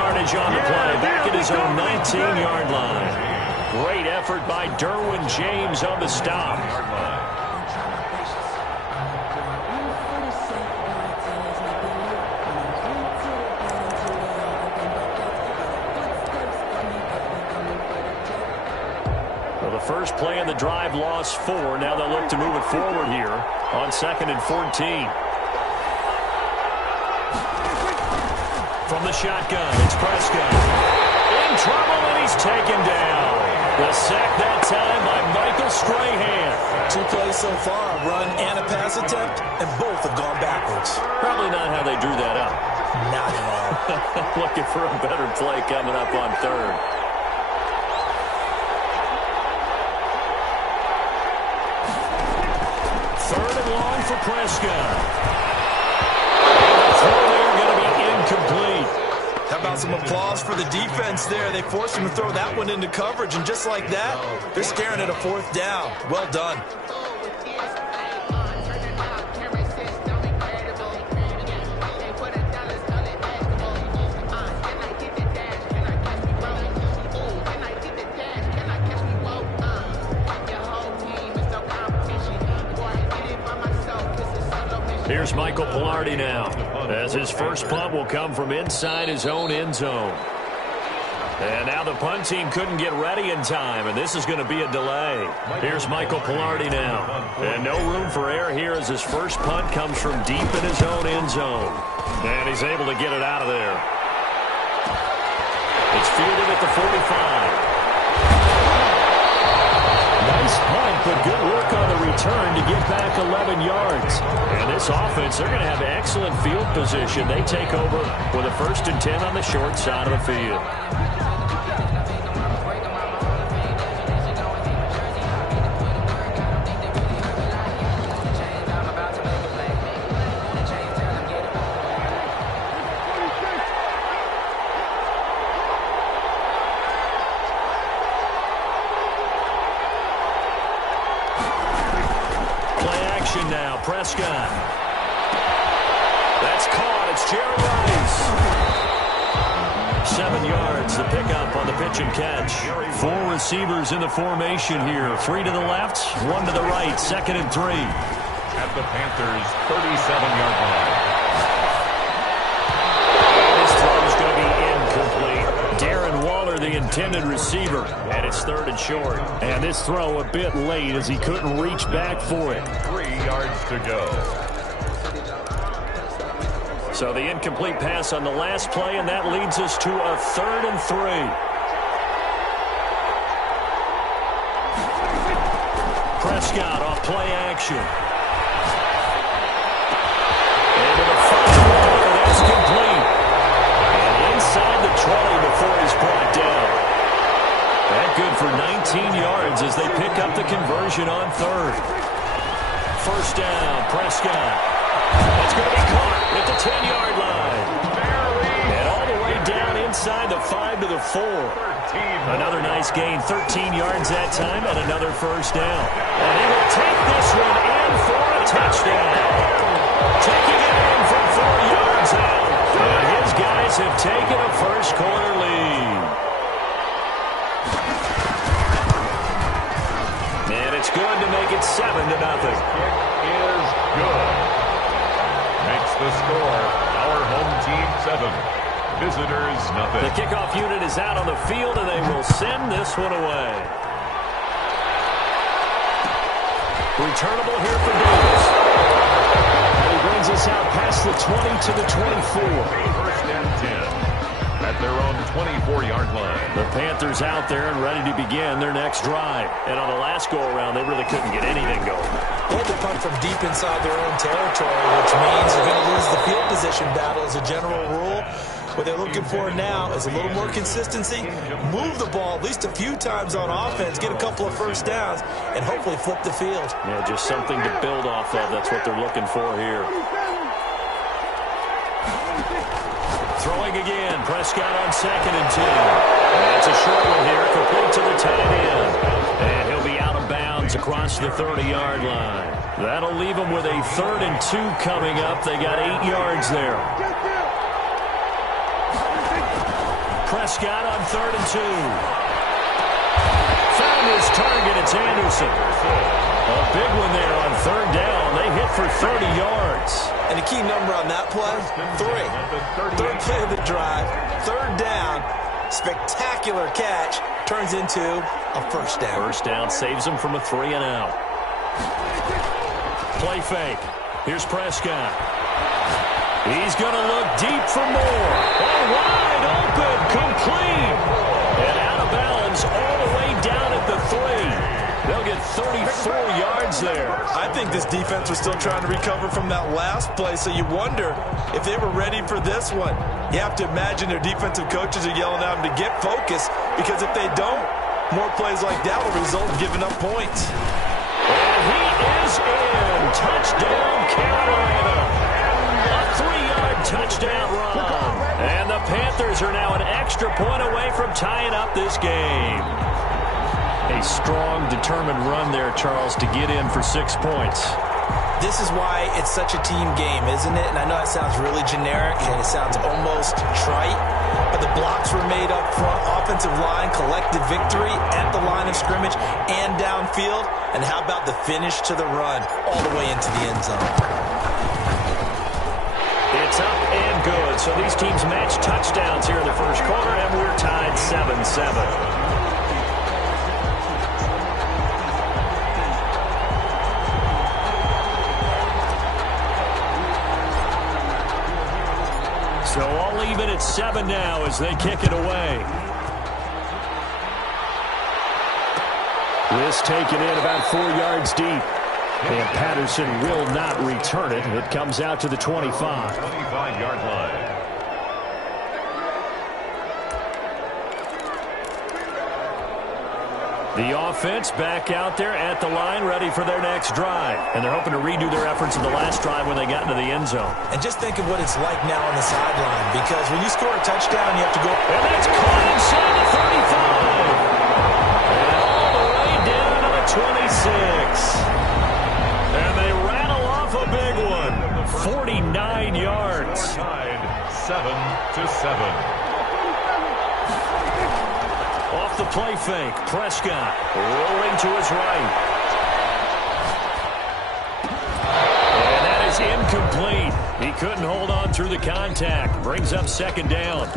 yardage on the play. Back at his own 19-yard line. Great effort by Derwin James on the stop. Well, the first play in the drive lost 4. Now they'll look to move it forward here on 2nd and 14. From the shotgun, it's Prescott. In trouble, and he's taken down. The sack that time by Michael Strahan. 2 plays so far, a run and a pass attempt, and both have gone backwards. Probably not how they drew that up. Not at all. Looking for a better play coming up on 3rd. Third and long for Prescott. The throw there going to be incomplete. How about some applause for the defense there? They forced him to throw that one into coverage, and just like that, they're staring at a 4th down. Well done. Here's Michael Pilardi now, as his first punt will come from inside his own end zone. And now the punt team couldn't get ready in time, and this is going to be a delay. Here's Michael Pilardi now. And no room for error here as his first punt comes from deep in his own end zone. And he's able to get it out of there. It's fielded at the 45. Nice punt, but good work on the return to get back 11 yards. And this offense, they're going to have excellent field position. They take over with a 1st and 10 on the short side of the field. Now, Prescott. That's caught. It's Jerry Rice. 7 yards, the pickup on the pitch and catch. 4 receivers in the formation here. 3 to the left, 1 to the right. 2nd and 3. At the Panthers' 37-yard line. This throw is going to be incomplete. Darren Waller, the intended receiver, and it's 3rd and short. And this throw a bit late as he couldn't reach back for it. 3 yards to go. So the incomplete pass on the last play, and that leads us to a 3rd and 3. Prescott off play action. Into the final, that's complete. And inside the 20 before he's brought down. That good for 19 yards as they pick up the conversion on 3rd. 1st down, Prescott. That's going to be caught at the 10-yard line. And all the way down inside the 5 to the 4. Another nice gain, 13 yards that time, and another 1st down. And he will take this one in for a touchdown. Taking it in from 4 yards out. And his guys have taken a first-quarter lead. And it's good to make it 7-0. Kick is good. Makes the score our home team 7. Visitors nothing. The kickoff unit is out on the field, and they will send this one away. Returnable here for Davis. And he brings us out past the 20 to the 24. 1st and 10. At their own 24-yard line. The Panthers out there and ready to begin their next drive. And on the last go-around, they really couldn't get anything going. They had to punt from deep inside their own territory, which means they're going to lose the field position battle as a general rule. What they're looking for now is a little more consistency, move the ball at least a few times on offense, get a couple of 1st downs, and hopefully flip the field. Yeah, just something to build off of. That's what they're looking for here. Throwing again, Prescott on 2nd and 2. That's a short one here, complete to the tight end. And he'll be out of bounds across the 30-yard line. That'll leave them with a 3rd and 2 coming up. They got 8 yards there. Prescott on 3rd and 2. Found his target. It's Anderson. A big one there on 3rd down. They hit for 30 yards. And the key number on that play, 3. 3rd play of the drive, 3rd down, spectacular catch, turns into a 1st down. 1st down saves him from a 3 and out. Play fake. Here's Prescott. He's going to look deep for more. Oh, wide open, complete. And out of bounds all the way down at the 3. They'll get 34 yards there. I think this defense was still trying to recover from that last play, so you wonder if they were ready for this one. You have to imagine their defensive coaches are yelling at them to get focused, because if they don't, more plays like that will result in giving up points. And he is in. Touchdown, Carolina. A 3-yard touchdown run. And the Panthers are now an extra point away from tying up this game. A strong, determined run there, Charles, to get in for 6 points. This is why it's such a team game, isn't it? And I know it sounds really generic and it sounds almost trite, but the blocks were made up front, offensive line, collective victory at the line of scrimmage and downfield. And how about the finish to the run all the way into the end zone? It's up and good. So these teams match touchdowns here in the first quarter, and we're tied 7-7. So all even at 7 now as they kick it away. This taken in about 4 yards deep. And Patterson will not return it. It comes out to the 25. 25-yard line. The offense back out there at the line, ready for their next drive. And they're hoping to redo their efforts in the last drive when they got into the end zone. And just think of what it's like now on the sideline, because when you score a touchdown, you have to go. And that's caught inside the 35. And all the way down to the 26. And they rattle off a big one. 49 yards. Tied 7-7. Off the play fake, Prescott rolling to his right. And that is incomplete. He couldn't hold on through the contact. Brings up 2nd down.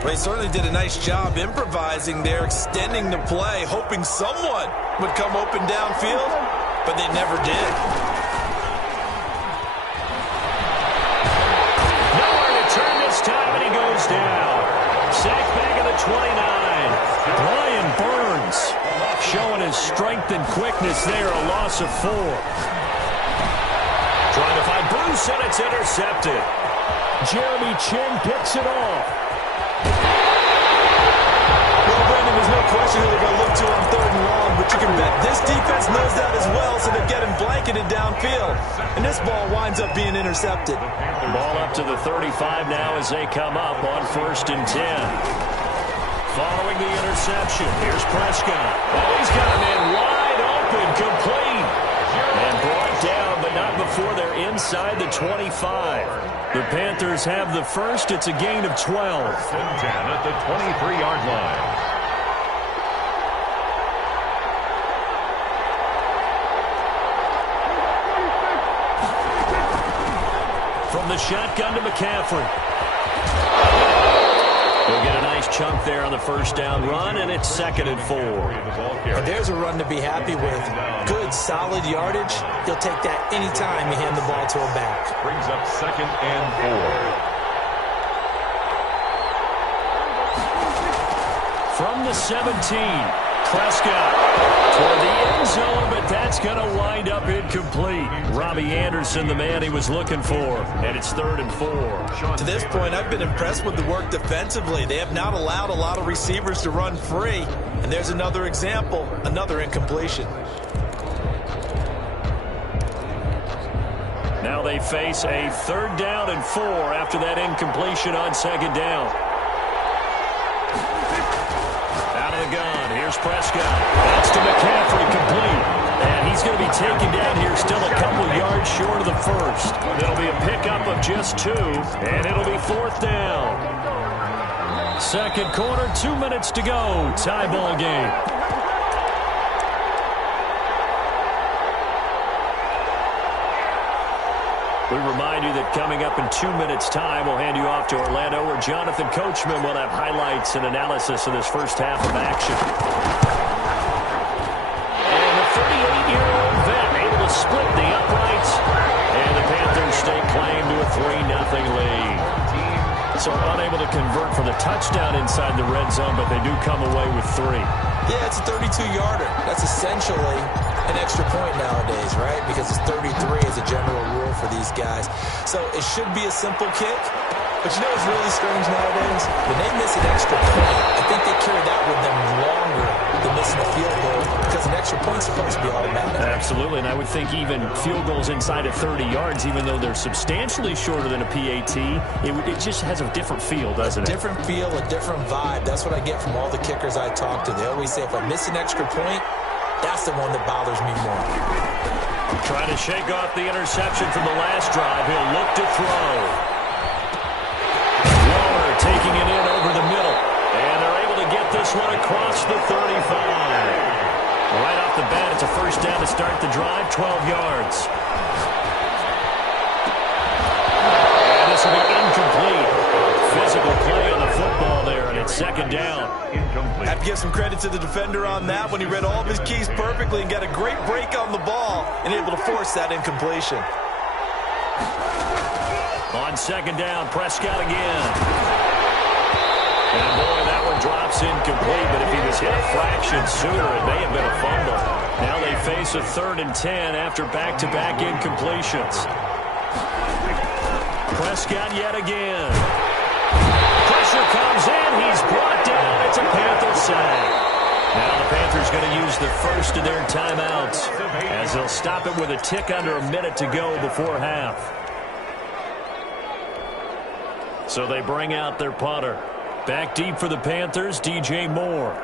Well, he certainly did a nice job improvising there, extending the play, hoping someone would come open downfield, but they never did. Nowhere to turn this time, and he goes down. Sacked back at the 29. Brian Burns showing his strength and quickness there, a loss of 4. Trying to find Bruce, and it's intercepted. Jeremy Chin picks it off. Well, Brandon, there's no question who they're going to look to on 3rd and long, but you can bet this defense knows that as well, so they're getting blanketed downfield. And this ball winds up being intercepted. Ball up to the 35 now as they come up on 1st and 10. Following the interception, here's Prescott. Oh, he's got a man wide open, complete. And brought down, but not before they're inside the 25. The Panthers have the first. It's a gain of 12. 10 at the 23-yard line. From the shotgun to McCaffrey. They'll get a nice chunk there on the 1st down run, and it's 2nd and 4. And there's a run to be happy with. Good, solid yardage. You'll take that anytime you hand the ball to a back. Brings up 2nd and 4. From the 17, Prescott toward the end zone, but that's going to wind up incomplete. Robbie Anderson, the man he was looking for, and it's 3rd and 4. To this point, I've been impressed with the work defensively. They have not allowed a lot of receivers to run free, and there's another example, another incompletion. Now they face a 3rd down and 4 after that incompletion on 2nd down. Out of the gun, here's Prescott. That's to McCaffrey, complete. And he's going to be taken down here, still a couple yards short of the 1st. It'll be a pickup of just 2, and it'll be 4th down. Second quarter, 2 minutes to go. Tie ball game. We remind you that coming up in 2 minutes' time, we'll hand you off to Orlando, where Jonathan Coachman will have highlights and analysis of this first half of action. And the 38-year-old vet able to split the uprights, and the Panthers stake claim to a 3-0 lead. So unable to convert for the touchdown inside the red zone, but they do come away with 3. Yeah, it's a 32-yarder. That's essentially an extra point nowadays, right? Because it's 33 as a general rule for these guys. So it should be a simple kick. But you know what's really strange nowadays? When they miss an extra point, I think they carry that with them longer than missing a field goal, because an extra point's supposed to be automatic. Absolutely, and I would think even field goals inside of 30 yards, even though they're substantially shorter than a PAT, it just has a different feel, doesn't it? A different feel, a different vibe. That's what I get from all the kickers I talk to. They always say, if I miss an extra point, that's the one that bothers me more. Trying to shake off the interception from the last drive. He'll look to throw. Waller taking it in over the middle. And they're able to get this one across the 35. Right off the bat, it's a first down to start the drive, 12 yards. And this will be incomplete. Physical play on the football there, and it's second down. Incomplete. I have to give some credit to the defender on that when he read all of his keys perfectly and got a great break on the ball and able to force that incompletion. On second down, Prescott again. And boy, that one drops incomplete, but if he was hit a fraction sooner, it may have been a fumble. Now they face a 3rd and 10 after back-to-back incompletions. Prescott yet again. Pressure comes in. He's brought down. It's a Panther sack. Now the Panthers going to use the first of their timeouts, as they'll stop it with a tick under a minute to go before half. So they bring out their punter. Back deep for the Panthers, DJ Moore.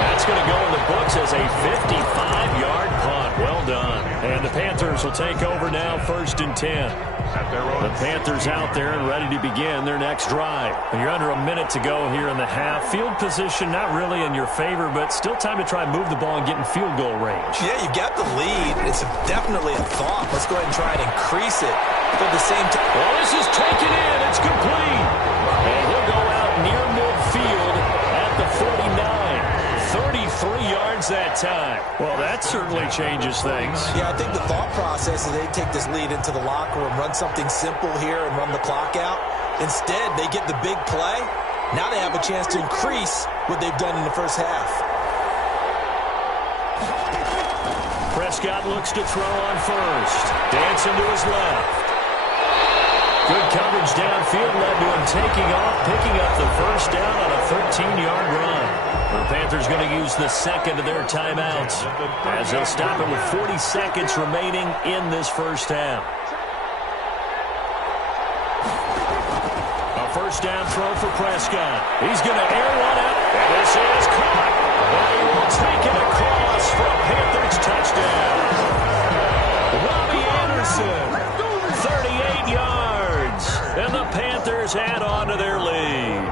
That's going to go in the books as a 55-yard punt. Well done. And the Panthers will take over now, 1st and 10. The Panthers out there and ready to begin their next drive. You're under a minute to go here in the half. Field position not really in your favor, but still time to try and move the ball and get in field goal range. Yeah, you got the lead. It's definitely a thought. Let's go ahead and try and increase it. But at the same time, well, this is taken in. It's complete. And he'll go out near midfield at the 49. 33 yards that time. Well, that certainly changes things. Yeah, I think the thought process is they take this lead into the locker room, run something simple here and run the clock out. Instead, they get the big play. Now they have a chance to increase what they've done in the first half. Prescott looks to throw on first. Dancing to his left. Good coverage downfield led to him taking off, picking up the first down on a 13-yard run. The Panthers going to use the second of their timeouts, as they'll stop it with 40 seconds remaining in this first half. A first down throw for Prescott. He's going to air one out, and this is caught. And he will take it across for a Panthers touchdown. Robbie Anderson, 38 yards, and the Panthers add on to their lead.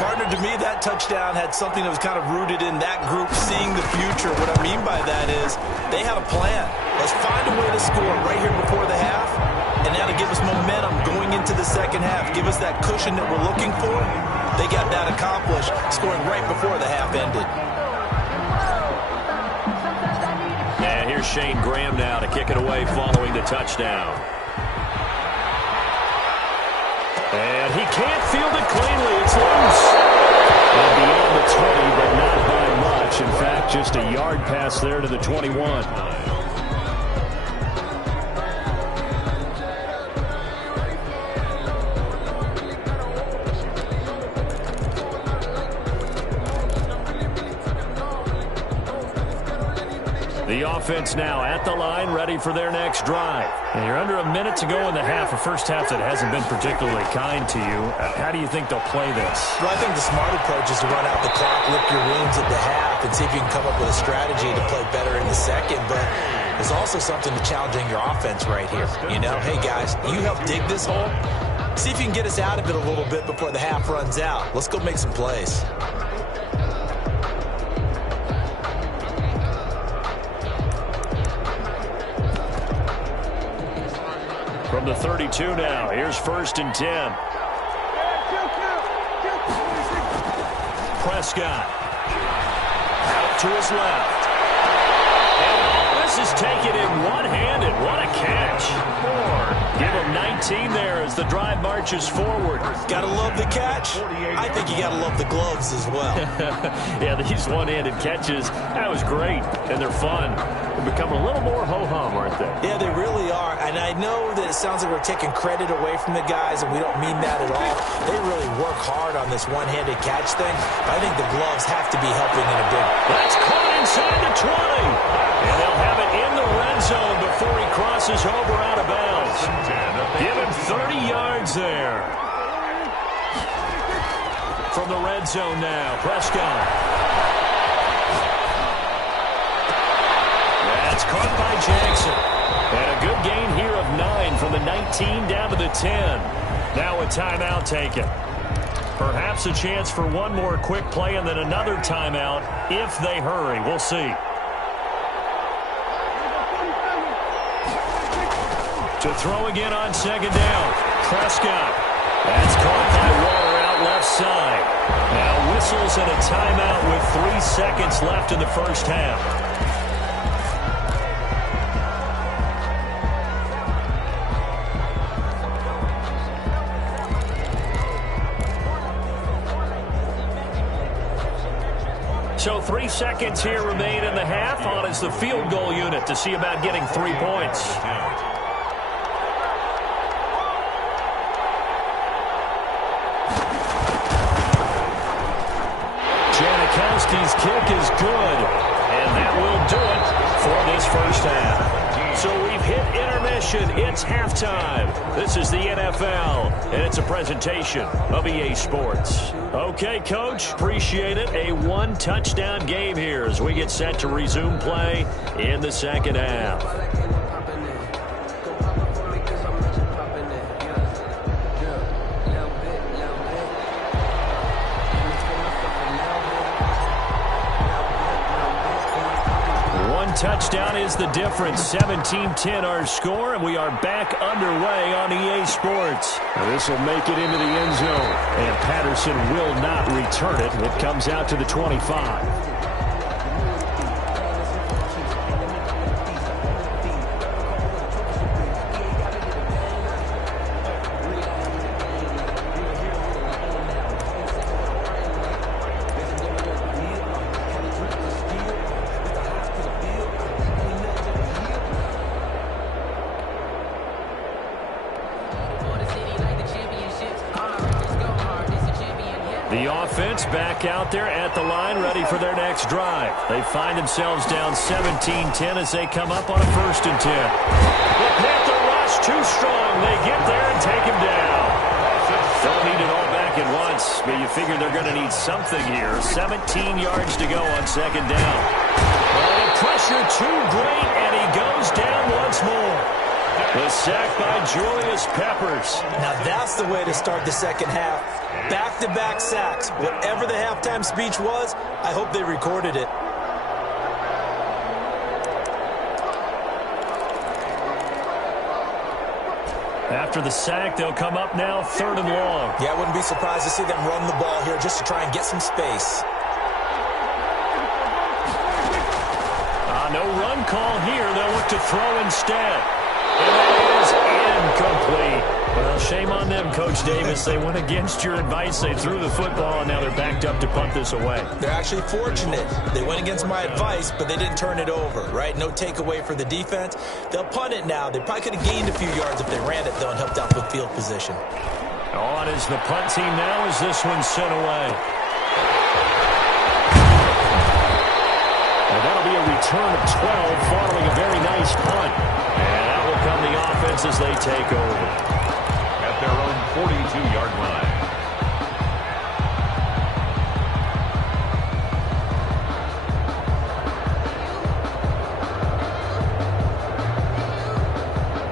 Partner, to me, that touchdown had something that was kind of rooted in that group seeing the future. What I mean by that is they had a plan. Let's find a way to score right here before the half, and that'll give us momentum going into the second half. Give us that cushion that we're looking for. They got that accomplished, scoring right before the half ended. And here's Shane Graham now to kick it away following the touchdown. And he can't field it cleanly. It's loose. And beyond the 20, but not by much. In fact, just a yard pass there to the 21. The offense now at the line, ready for their next drive. And you're under a minute to go in the half, a first half that hasn't been particularly kind to you. How do you think they'll play this? Well, I think the smart approach is to run out the clock, lick your wounds at the half, and see if you can come up with a strategy to play better in the second. But there's also something to challenging your offense right here. You know, hey, guys, you help dig this hole. See if you can get us out of it a little bit before the half runs out. Let's go make some plays. From the 32 now, here's 1st and 10. Prescott. Out to his left. And this is taken in one-handed. What a catch. Give him 19 there as the drive marches forward. Gotta love the catch. I think you gotta love the gloves as well. Yeah, these one-handed catches, that was great, and they're fun. They become a little more ho-hum, aren't they? Yeah, they really are. And I know that it sounds like we're taking credit away from the guys, and we don't mean that at all. They really work hard on this one-handed catch thing. But I think the gloves have to be helping in a big... That's caught inside the 20. And they'll have it in the red zone before he crosses over out of bounds. Give him 30 yards there. From the red zone now, Prescott. That's caught by Jackson. And a good gain here of 9 from the 19 down to the 10. Now a timeout taken. Perhaps a chance for one more quick play and then another timeout if they hurry. We'll see. To throw again on 2nd down. Prescott. That's caught by Waller out left side. Now whistles and a timeout with 3 seconds left in the first half. So 3 seconds here remain in the half. On is the field goal unit to see about getting 3 points. Janikowski's kick is good, and that will do it for this first half. So we've hit intermission. It's halftime. This is the NFL, and it's a presentation of EA Sports. Okay, Coach, appreciate it. A 1-touchdown game here as we get set to resume play in the second half. Touchdown is the difference. 17-10 our score, and we are back underway on EA Sports. This will make it into the end zone, and Patterson will not return it. It comes out to the 25. The offense back out there at the line, ready for their next drive. They find themselves down 17-10 as they come up on a 1st and 10. The Panther rush too strong. They get there and take him down. Don't need it all back at once, but you figure they're going to need something here. 17 yards to go on 2nd down. Well, the pressure too great, and he goes down once more. The sack by Julius Peppers. Now that's the way to start the second half. Back-to-back sacks. Whatever the halftime speech was, I hope they recorded it. After the sack, they'll come up now 3rd and long. Yeah, I wouldn't be surprised to see them run the ball here just to try and get some space. No run call here. They'll look to throw instead. And that is incomplete. Well, shame on them, Coach Davis. They went against your advice. They threw the football, and now they're backed up to punt this away. They're actually fortunate. They went against my advice, but they didn't turn it over, right? No takeaway for the defense. They'll punt it now. They probably could have gained a few yards if they ran it, though, and helped out with field position. On is the punt team now as this one's sent away. And that'll be a return of 12 following a very nice punt. And that will come the offense as they take over. At their own 42-yard line.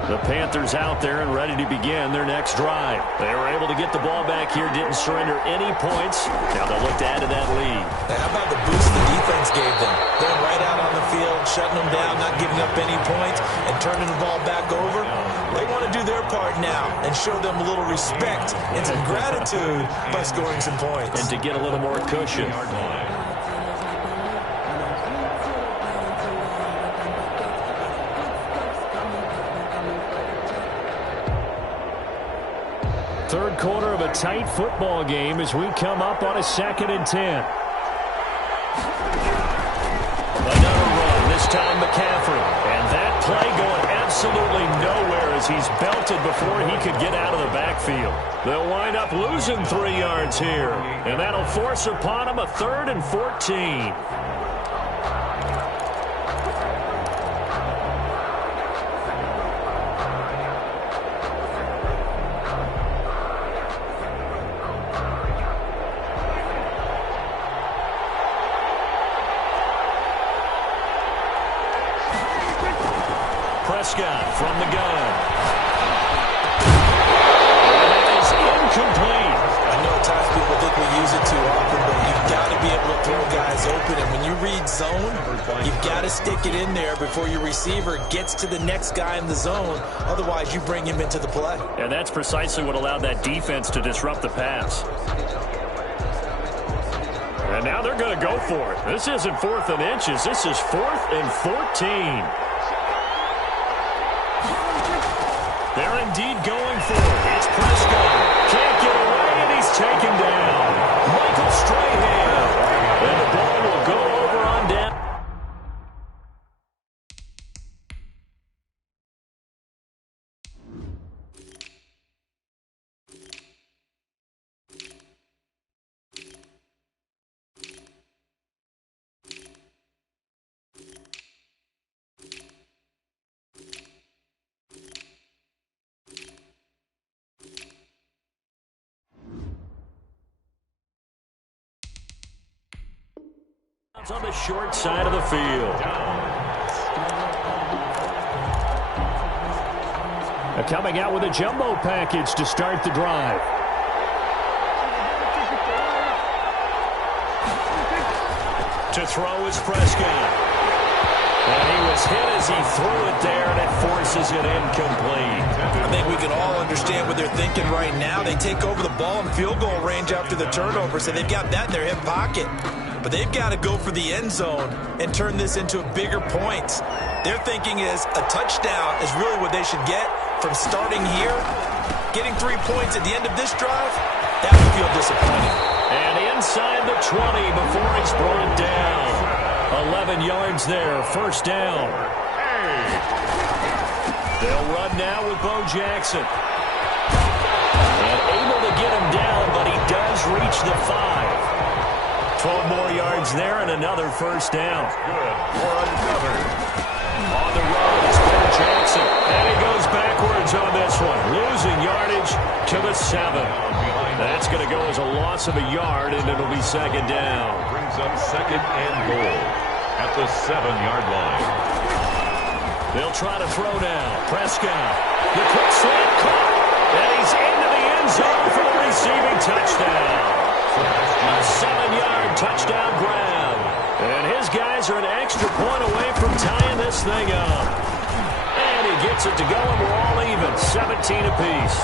The Panthers out there and ready to begin their next drive. They were able to get the ball back here, didn't surrender any points. Now they'll look to add to that lead. Now, how about the boost the defense gave them? Going right out on the field, shutting them down, not giving up any points, and turning the ball back over. They want to do their part now and show them a little respect and some gratitude by scoring some points. And to get a little more cushion. Third quarter of a tight football game as we come up on a 2nd and 10. Another run, this time McCaffrey. And that play going absolutely nowhere as he's belted before he could get out of the backfield. They'll wind up losing 3 yards here. And that'll force upon him a 3rd and 14. Prescott from the gun. And that is incomplete. I know at times people think we use it too often, but you've got to be able to throw guys open. And when you read zone, you've got to stick it in there before your receiver gets to the next guy in the zone. Otherwise, you bring him into the play. And that's precisely what allowed that defense to disrupt the pass. And now they're going to go for it. This isn't 4th and inches. This is 4th and 14. They're indeed going for it. It's Prescott. Can't get away, and he's taken down. Michael Strahan. And the ball will go over on down. On the short side of the field. Coming out with a jumbo package to start the drive. To throw is Prescott. And he was hit as he threw it there, and it forces it incomplete. I think we can all understand what they're thinking right now. They take over the ball in field goal range after the turnover, so they've got that in their hip pocket. But they've got to go for the end zone and turn this into bigger points. Their thinking is a touchdown is really what they should get from starting here. Getting 3 points at the end of this drive, that would feel disappointing. And inside the 20 before he's brought down. 11 yards there, 1st down. They'll run now with Bo Jackson. And able to get him down, but he does reach the 5. 12 more yards there and another 1st down. Good for another. On the run is Bo Jackson. And he goes backwards on this one. Losing yardage to the 7. That's going to go as a loss of a yard, and it'll be 2nd down. Brings up 2nd and goal at the 7-yard line. They'll try to throw now. Prescott. The quick slant caught. And he's into the end zone for the receiving touchdown. A 7-yard touchdown grab. And his guys are an extra point away from tying this thing up. And he gets it to go, and we're all even, 17 apiece.